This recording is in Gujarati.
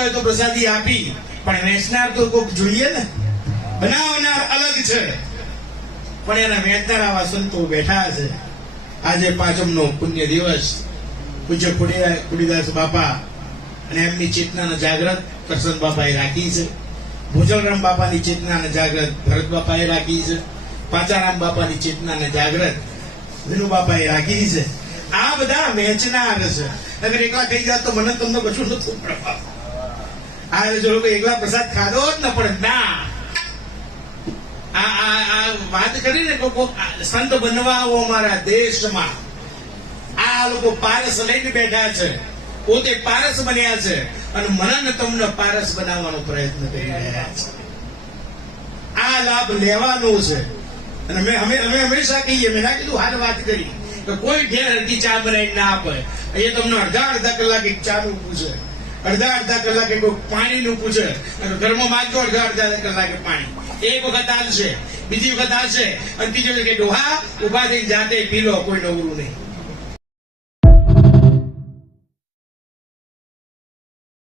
હોય તો પ્રસાદી આપી, પણ વેચનાર તો કોઈક જોઈએ ને. બનાવનાર અલગ છે, પણ એના વેચનાર આવા સંતો બેઠા છે. આજે પાંચમનો પુણ્ય દિવસ પૂજ્ય ખુડીદાસ બાપા અને એમની ચેતનાને જાગ્રત કરશન બાપાએ રાખી છે. ભુજલરામ બાપાની ચેતનાને જાગ્રત ભરત બાપાએ રાખી છે. પાંચારામ બાપાની ચેતનાને જાગ્રત વિનુ બાપાએ રાખી છે. આ બધા વેચનાર છે. અગર એકલા કહી જાત તો મને તમને કશું નતું પડવા. આ જો લોકો એકલા પ્રસાદ ખાધો જ ન પડે ના. આ વાત કરી ને સંત બનવા આવો અમારા દેશમાં. આ લોકો પારસ લઈને બેઠા છે, પોતે પારસ બન્યા છે અને મને તમને પારસ બનાવવાનો પ્રયત્ન કરી રહ્યા છે. આ લાભ લેવાનો છે. અને અમે હંમેશા કહીએ, મેં ના કીધું હાલ વાત કરી કે કોઈ ઘેર હરકી ચા બનાવી ના આપે. અહીંયા તમને અડધા કલાકે ચા નું પૂછે, અડધા કલાકે કોઈ પાણી નું પૂછે, અને ઘરમાં માંગજો અડધા કલાકે પાણી. એક વખત આવશે, બીજી વખત આવશે, અને ત્રીજી વખત ડોહા ઉભા થઈને જાતે પી લો, કોઈ નવરું નહીં.